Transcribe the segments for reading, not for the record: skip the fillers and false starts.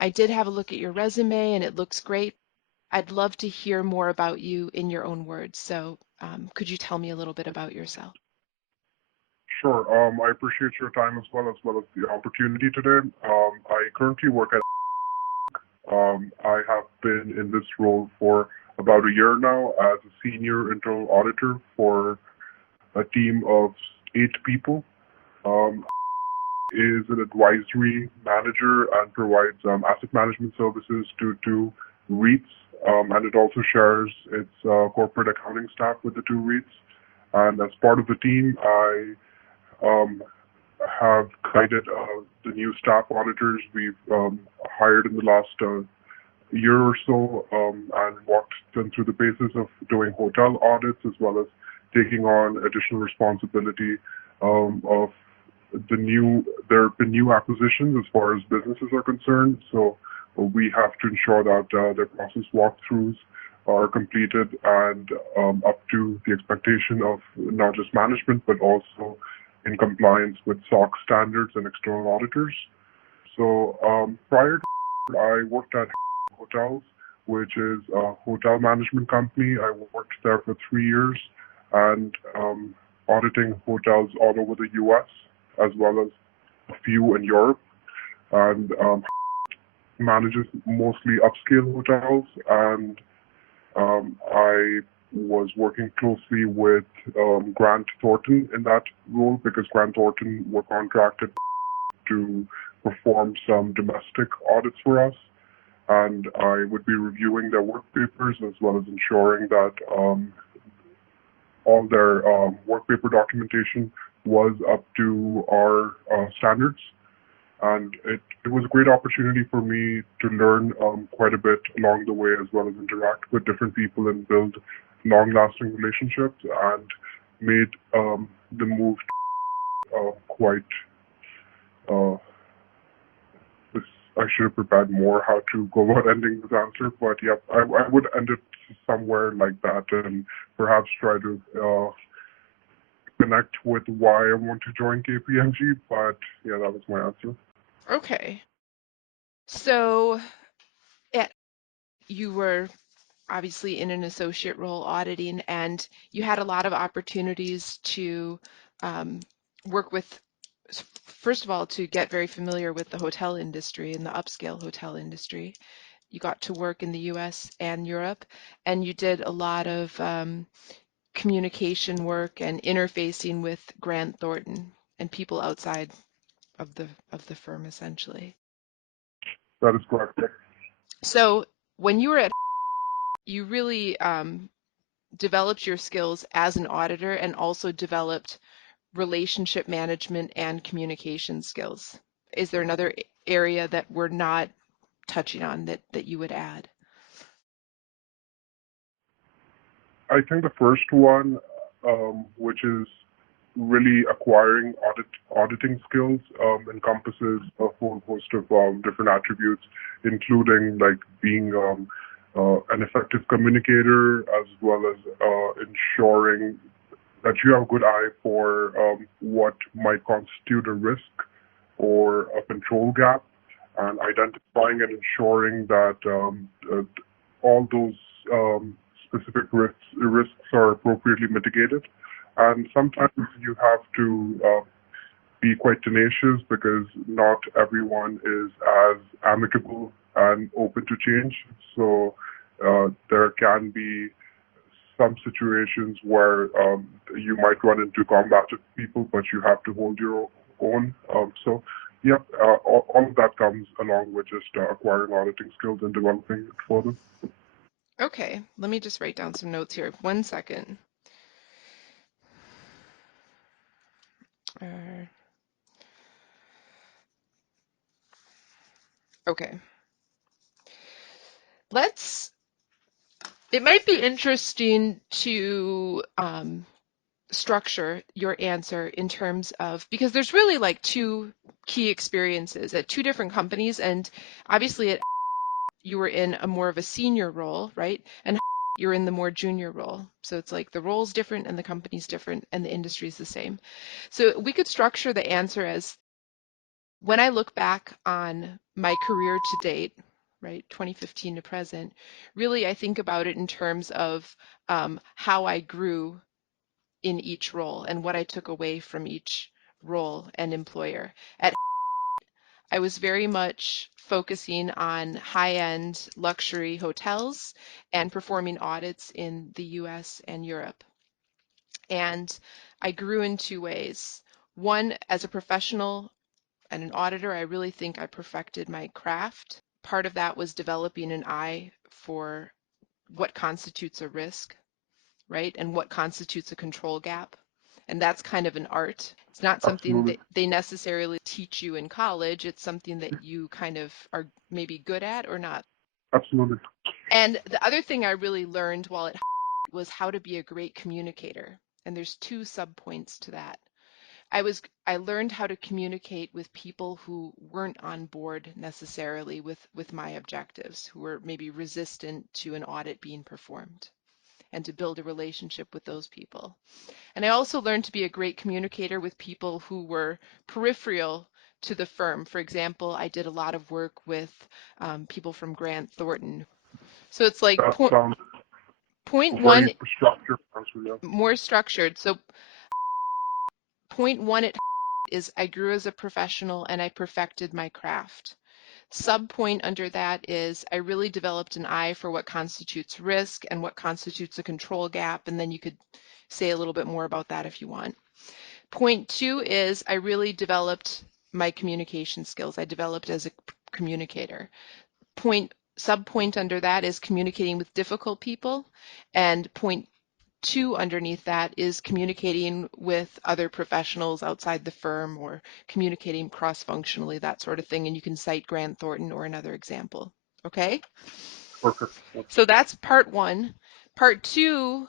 I did have a look at your resume and it looks great. I'd love to hear more about you in your own words. So could you tell me a little bit about yourself? Sure. I appreciate your time as well as the opportunity today. I currently work at. I have been in this role for about a year now as a senior internal auditor for a team of 8 people. Um, is an advisory manager and provides asset management services to REITs, and it also shares its corporate accounting staff with the two REITs. And as part of the team, I um, have guided the new staff auditors we've hired in the last year or so, and walked them through the paces of doing hotel audits as well as taking on additional responsibility of there have been new acquisitions as far as businesses are concerned. So we have to ensure that their process walkthroughs are completed and up to the expectation of not just management, but also in compliance with SOX standards and external auditors. So prior to I worked at Hotels, which is a hotel management company. I worked there for 3 years and auditing hotels all over the U.S. as well as a few in Europe, and manages mostly upscale hotels. And I was working closely with Grant Thornton in that role because Grant Thornton were contracted to perform some domestic audits for us, and I would be reviewing their work papers as well as ensuring that all their work paper documentation was up to our standards. And it was a great opportunity for me to learn quite a bit along the way, as well as interact with different people and build long-lasting relationships, and made the move quite uh, this, I should have prepared more how to go about ending this answer, but yeah, I would end it somewhere like that, and perhaps try to connect with why I want to join KPMG. But yeah, that was my answer. Okay. So at, you were obviously in an associate role auditing, and you had a lot of opportunities to um, work with, first of all, to get very familiar with the hotel industry and the upscale hotel industry. You got to work in the US and Europe, and you did a lot of communication work and interfacing with Grant Thornton and people outside of the firm, essentially. That is correct. So when you were at, you really developed your skills as an auditor and also developed relationship management and communication skills. Is there another area that we're not touching on that you would add? I think the first one, which is really acquiring auditing skills, encompasses a whole host of different attributes, including like being an effective communicator, as well as ensuring that you have a good eye for what might constitute a risk or a control gap, and identifying and ensuring that all those specific risks are appropriately mitigated. And sometimes you have to be quite tenacious because not everyone is as amicable and open to change. So there can be some situations where you might run into combative people, but you have to hold your own. So, yeah, all of that comes along with just acquiring auditing skills and developing it further. Okay, let me just write down some notes here. 1 second. Okay. Let's, it might be interesting to structure your answer in terms of, because there's really like two key experiences at two different companies, and obviously you were in a more of a senior role, right? And you're in the more junior role. So it's like the role's different and the company's different and the industry's the same. So we could structure the answer as when I look back on my career to date, right, 2015 to present, really I think about it in terms of how I grew in each role and what I took away from each role and employer. I was very much focusing on high-end luxury hotels and performing audits in the US and Europe. And I grew in two ways. One, as a professional and an auditor, I really think I perfected my craft. Part of that was developing an eye for what constitutes a risk, right? And what constitutes a control gap. And that's kind of an art. It's not something Absolutely. that they necessarily teach you in college. It's something that you kind of are maybe good at or not. Absolutely. And the other thing I really learned while at was how to be a great communicator. And there's two subpoints to that. I learned how to communicate with people who weren't on board necessarily with my objectives, who were maybe resistant to an audit being performed, and to build a relationship with those people. And I also learned to be a great communicator with people who were peripheral to the firm. For example, I did a lot of work with people from Grant Thornton. So it's like That sounds point very one, structured answer, yeah. more structured. So point one is I grew as a professional and I perfected my craft. Subpoint under that is I really developed an eye for what constitutes risk and what constitutes a control gap, and then you could say a little bit more about that if you want. Point two is I really developed my communication skills. I developed as a communicator. Subpoint under that is communicating with difficult people, and point two underneath that is communicating with other professionals outside the firm or communicating cross-functionally, that sort of thing. And you can cite Grant Thornton or another example. Okay? Perfect. So that's part one. Part two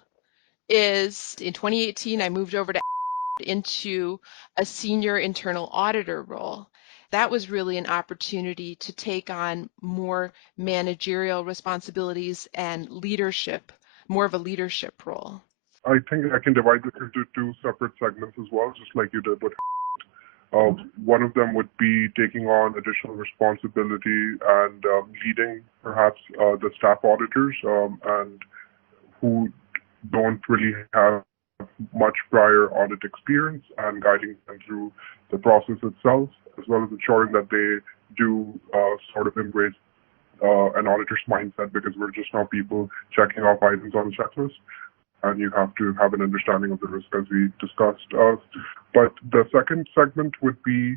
is in 2018, I moved over to into a senior internal auditor role. That was really an opportunity to take on more managerial responsibilities and leadership, more of a leadership role. I think I can divide this into two separate segments as well, just like you did with one of them would be taking on additional responsibility and leading perhaps the staff auditors and who don't really have much prior audit experience and guiding them through the process itself, as well as ensuring that they do sort of embrace an auditor's mindset because we're just not people checking off items on the checklist and you have to have an understanding of the risk as we discussed. But the second segment would be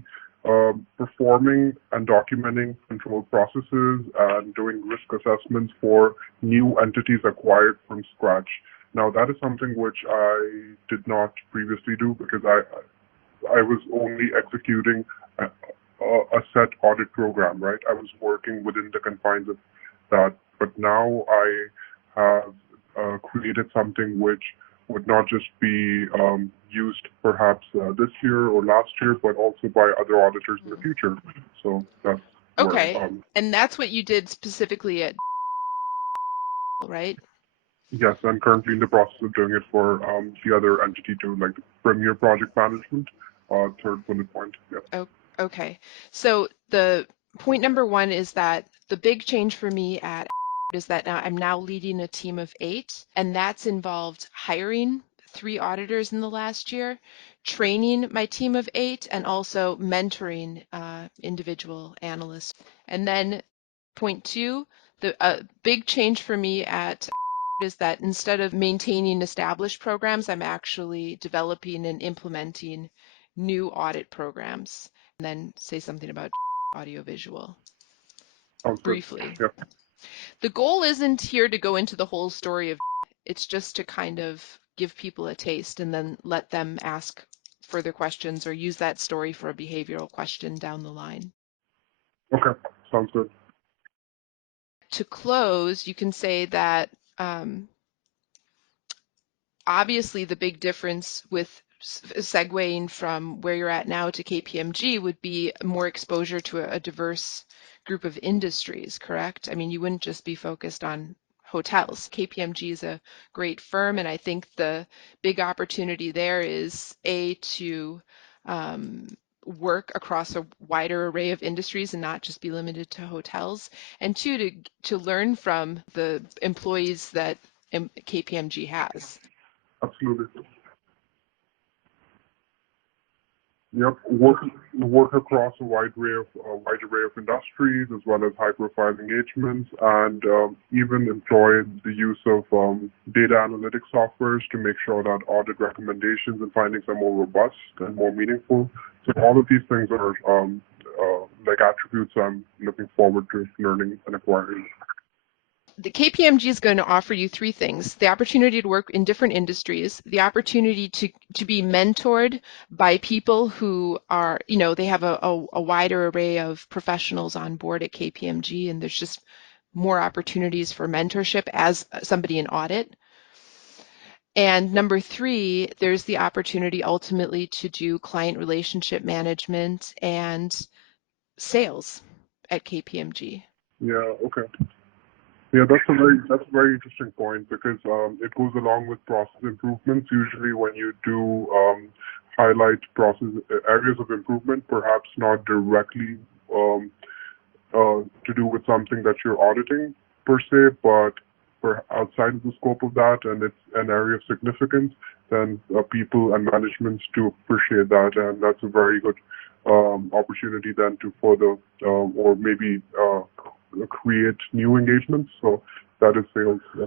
performing and documenting control processes and doing risk assessments for new entities acquired from scratch. Now, that is something which I did not previously do because I was only executing a set audit program, right? I was working within the confines of that, but now I have created something which would not just be used perhaps this year or last year, but also by other auditors in the future. So that's Okay. where. And that's what you did specifically at, right? Yes, I'm currently in the process of doing it for the other entity too, like the Premier Project Management, third bullet point. Yeah. Oh, okay. So the point number one is that the big change for me at is that now I'm now leading a team of 8, and that's involved hiring 3 auditors in the last year, training my team of 8, and also mentoring individual analysts. And then point two, the big change for me at is that instead of maintaining established programs, I'm actually developing and implementing new audit programs. And then say something about audiovisual Sounds good. briefly. Yeah. The goal isn't here to go into the whole story of it's just to kind of give people a taste and then let them ask further questions or use that story for a behavioral question down the line. Okay. Sounds good. To close, you can say that obviously the big difference with segueing from where you're at now to KPMG would be more exposure to a diverse group of industries, correct? I mean, you wouldn't just be focused on hotels. KPMG is a great firm, and I think the big opportunity there is to work across a wider array of industries and not just be limited to hotels, and two, to learn from the employees that KPMG has. Absolutely. Yep, work across a wide array of industries as well as high-profile engagements, and even employ the use of data analytics softwares to make sure that audit recommendations and findings are more robust and more meaningful. So all of these things are like attributes I'm looking forward to learning and acquiring. The KPMG is going to offer you three things: the opportunity to work in different industries, the opportunity to be mentored by people who are, they have a wider array of professionals on board at KPMG, and there's just more opportunities for mentorship as somebody in audit. And number three, there's the opportunity ultimately to do client relationship management and sales at KPMG. Yeah, okay. Yeah, that's a very interesting point because it goes along with process improvements. Usually, when you do highlight process areas of improvement, perhaps not directly to do with something that you're auditing per se, but for outside of the scope of that, and it's an area of significance, then people and managements do appreciate that, and that's a very good opportunity then to further or maybe create new engagements. So that is sales. Yeah.